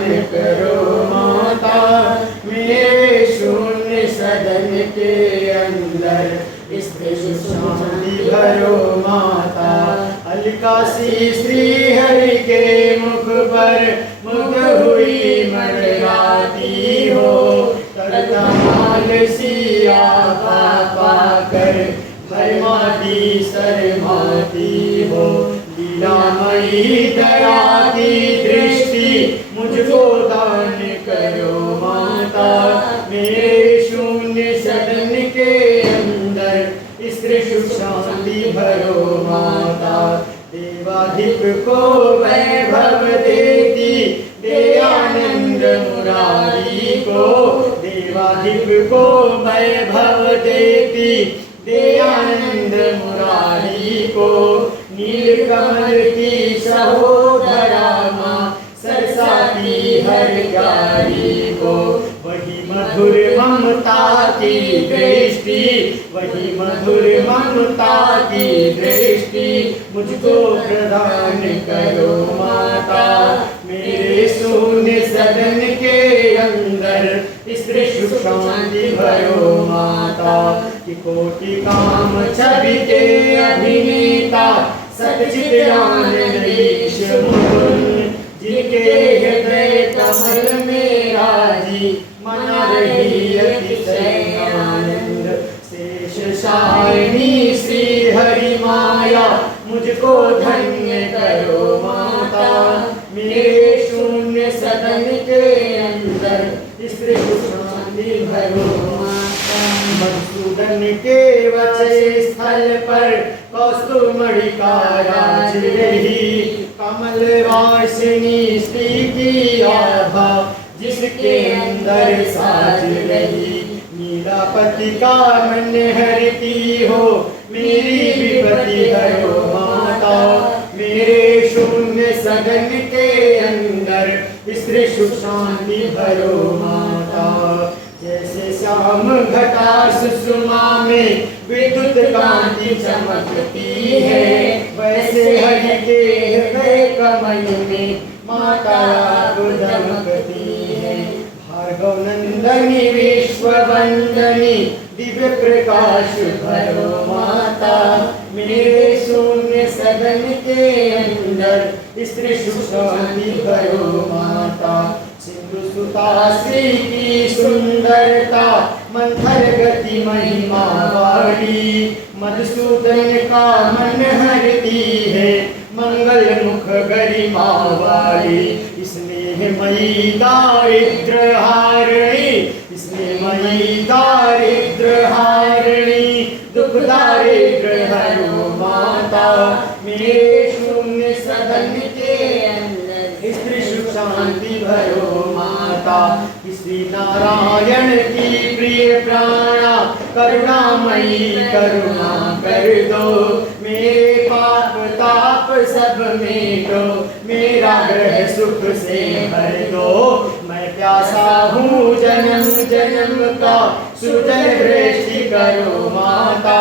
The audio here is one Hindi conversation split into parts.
प्रदान करो माता, मेरे शून्य सदन के अंदर स्थिर शांति भरो माता। अलकासी श्री हरि के मुख पर मुग्ध हुई मंडराती हो, करतमाल सिया पा कर भरमाती शर्माती हो। लीलामयी दया की दृष्टि मुझको दान करो माता, मेरे शून्य सदन के अंदर स्त्री सुख शांति भरो माता। देवाधिप को वैभव देती दे आनंद मुरारी को, देवाधिप को वैभव देती दे आनंद मुरारी को। नीलकमल की सहोदरा माँ सरसाती हर प्यारी को, वही मधुर ममता की दृष्टि, वही मधुर ममता की दृष्टि मुझको प्रदान करो माता, मेरे शून्य सदन के अंदर स्त्री सुख शांति भरो माता। कि कोटि काम छवि के अभिनेता सच्चिद आनंद ईश मुकुंद, जिनके हृदय कमल में राजी मना रही अतिशय आनंद। शेष शायनी श्री हरि माया मुझको धन्य करो माता, मेरे शून्य सदन के अंदर स्त्री शांति भरो माता। मधुसूदन के वचन स्थल पर कौस्तुभमणि का राज रही, कमल वासिनी स्त्री की आभा जिसके अंदर साज रही। नीलापति का मन हरती हो, मेरी विपत्ति हरो माता, मेरे शून्य सदन के अंदर स्त्री सुख शांति भरो माता। जैसे श्याम घटा सुषमा में विद्युत कांति चमकती है, वैसे हरि के हृदय कमल में माता आप दमकती है। भार्गव नंदनी विश्ववंदनी दिव्य प्रकाश भरो माता, मेरे शून्य सदन के अंदर स्त्री सुख शांति भरो माता। सिंधु सुता श्री की सुंदरता मंथर गति महिमा वाली, मधुसूदन का मन हरती है मंगल मुख गरिमा वाली। स्नेहमयी दारिद्र हारिणी, स्नेहमयी दारिद्र हारिणी, दुख दारिद्र हरो माता, मेरे शून्य सदन के अंदर स्त्री सुख शांति भरो माता। श्री नारायण की प्रिय प्राणा करुणामयी करुणा कर दो, मेरे पाप ताप सब मेटो, मेरा ग्रह सुख से भर दो। मैं प्यासा हूँ जन्म जन्म का, सुजल दृष्टि करो माता,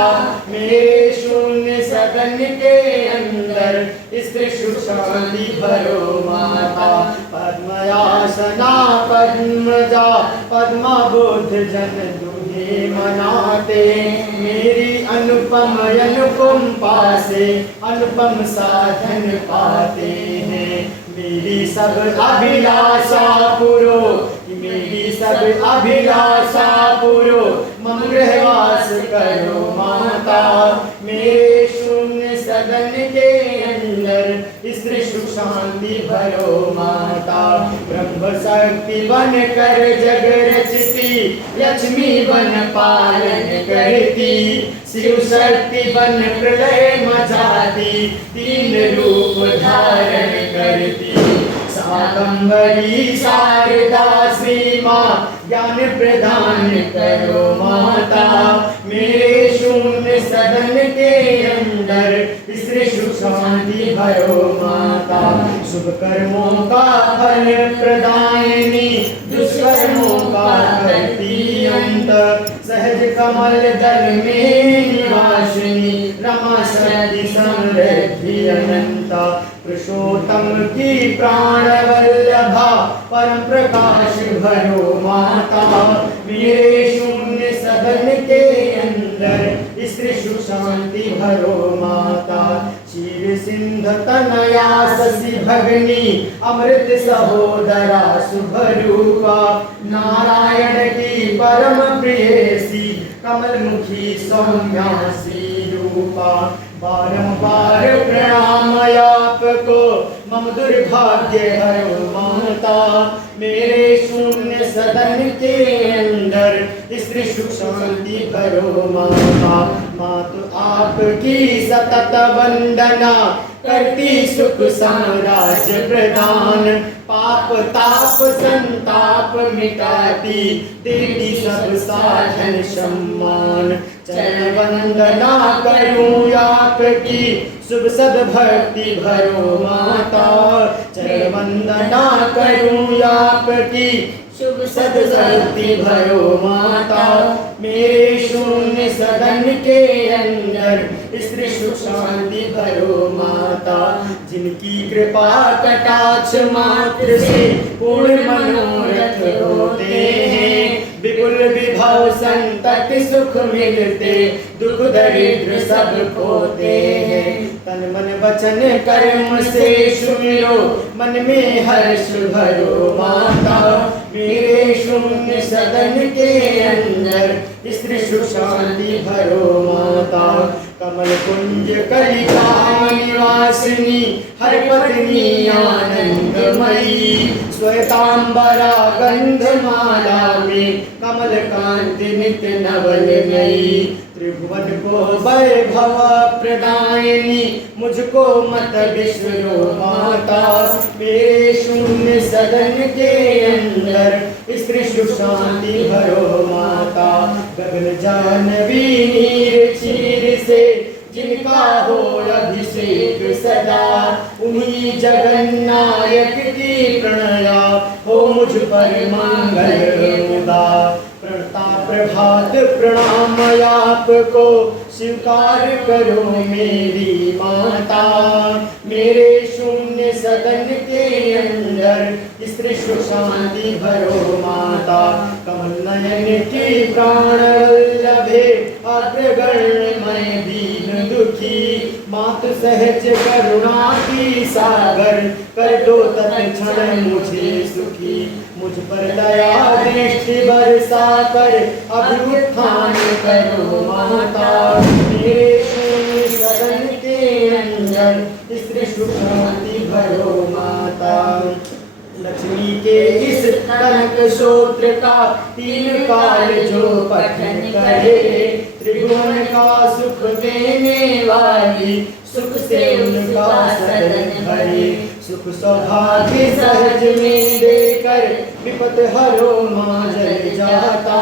मेरे शून्य सदन के अंदर स्त्री सुख शांति भरो माता। पद्मयासना पद्मजा पद्मा बुद्ध जन तुम्हें मनाते, मेरी अनुपम अनुकंपा से अनुपम साधन पाते हैं। मेरी सब अभिलाषा पुरो, मेरी सब अभिलाषा पुरो, मंगलवास करो माता, मेरे शून्य सदन के अंदर स्त्री सुख शांति भरो माता। ब्रह्म शक्ति बन कर जग रचती, लक्ष्मी बन पालन करती, शिव शक्ति बन प्रलय मचाती, तीन रूप धारण करती। शाकंभरी शारदा श्री माँ ज्ञान प्रदान करो माता, मेरे शून्य सदन के अंदर स्त्री सुख शांति भरो माता। शुभ कर्मों का फल प्रदायिनी, दुष्कर्मों का करती अंत, सहज कमल दल में निवासिनी, रमा शक्ति समृद्धि अनंता। पुरुषोत्तम की प्राण वल्लभा परम प्रकाश भरो माता, मेरे शून्य सदन के अंदर स्त्री सुख शांति भरो माता। क्षीर सिंध तनया शशि भगनी अमृत सहोदरा शुभ रूपा, नारायण की परम प्रेयसी कमल मुखी सौम्यासी रूपा। बारंबार प्रणाम आपको मम दुर्भाग्य हरो माता, मेरे शून्य सदन के अंदर स्त्री सुख शांति भरो माता। मातु आपकी सतत वंदना करती सुख साम्राज्य प्रदान, पाप ताप संताप मिटाती देती सब साधन सम्मान। चरण वंदना करूं आपकी शुभ सद्भक्ति भरो माता, चरण वंदना करूं आपकी शुभ सद्भक्ति भरो माता। मेरे शून्य सदन के अंदर स्त्री सुख शांति भरो माता, जिनकी कृपा कटाक्ष मात्र से पूर्ण मनोरथ होते हैं। विपुल विभव संतति सुख मिलते, दुख दरिद्र सब खोते हैं। तन मन वचन कर्म से सुमिरो, मन में हर्ष भरो माता, मेरे शून्य सदन के अंदर स्त्री सुख शांति भरो माता। कमल कुंज कलिका निवासिनी हर पत्नी आनंदमयी, श्वेतांबरा गंधमाला में कमल कांति नित्य नवलमयी। त्रिभुवन को वैभव प्रदायिनी मुझको मत बिसरो माता, मेरे शून्य सदन के अंदर स्त्री सुख शांति भरो माता। गगन जानवी नीर क्षीर से जिनका हो अभिषेक सदा, उन्हीं जगन्नायक की प्रणया हो मुझ पर मंगल मुदा। प्रणता प्रभात प्रणाम आपको स्वीकार करो मेरी माता, मेरे शून्य सदन के अंदर स्त्री सुख शांति भरो माता। कमल नयन की प्राण वल्लभे अग्रगण्य मैं दीन दुखी, मातु सहज करुणा की सागर कर दो तत्क्षण मुझे सुखी। मुझ पर दया दृष्टि बरसा कर अभ्युत्थान करो माता, मेरे शून्य सदन के अंदर स्त्री सुख शांति भरो माता। लक्ष्मी के इस कनक सूत्र का तीन काल जो पठन करे, त्रिभुवन का सुख देने वाली सुख से उनका सदन भरे। सुख सौभाग्य सहज में देकर विपत हरो माँ जल जाता,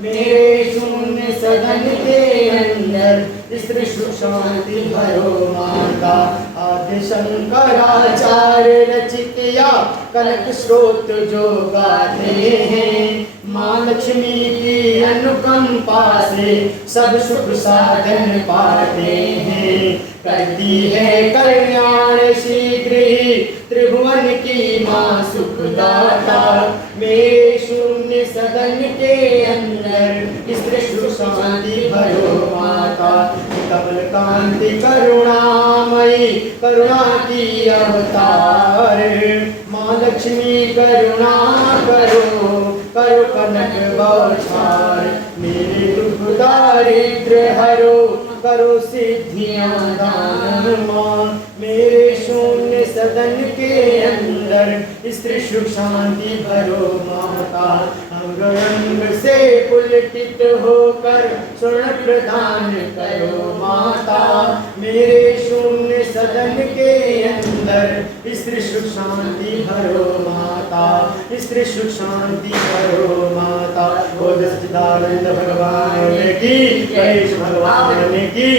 मेरे शून्य सदन के अंदर स्त्री सुख शांति भरो माता। आदि शंकराचार्य रचित या कनक स्रोत जो गाते हैं, माँ लक्ष्मी की अनुकंपा से सब सुख साधन पाते हैं। करती है कल्याण शीघ्र ही त्रिभुवन की माँ सुखदाता, मेरे शून्य सदन के अंदर स्त्री सुख शांति भरो माता। कमल कांति करुणामयी करुणा की अवतार, माँ लक्ष्मी करुणा करो करो कनक बौछार। मेरे दुख दारिद्र हरो करो सिद्धियां दान माँ, मेरे शून्य सदन के अंदर स्त्री सुख शांति भरो माता। अंग अंग से पुलकित होकर स्वर्ण प्रदान करो माता, मेरे शून्य सदन के अंदर स्त्री सुख शांति भरो माता, स्त्री सुख शांति भरो माता। बोल सच्चिदानंद भगवान की, गणेश भगवान की।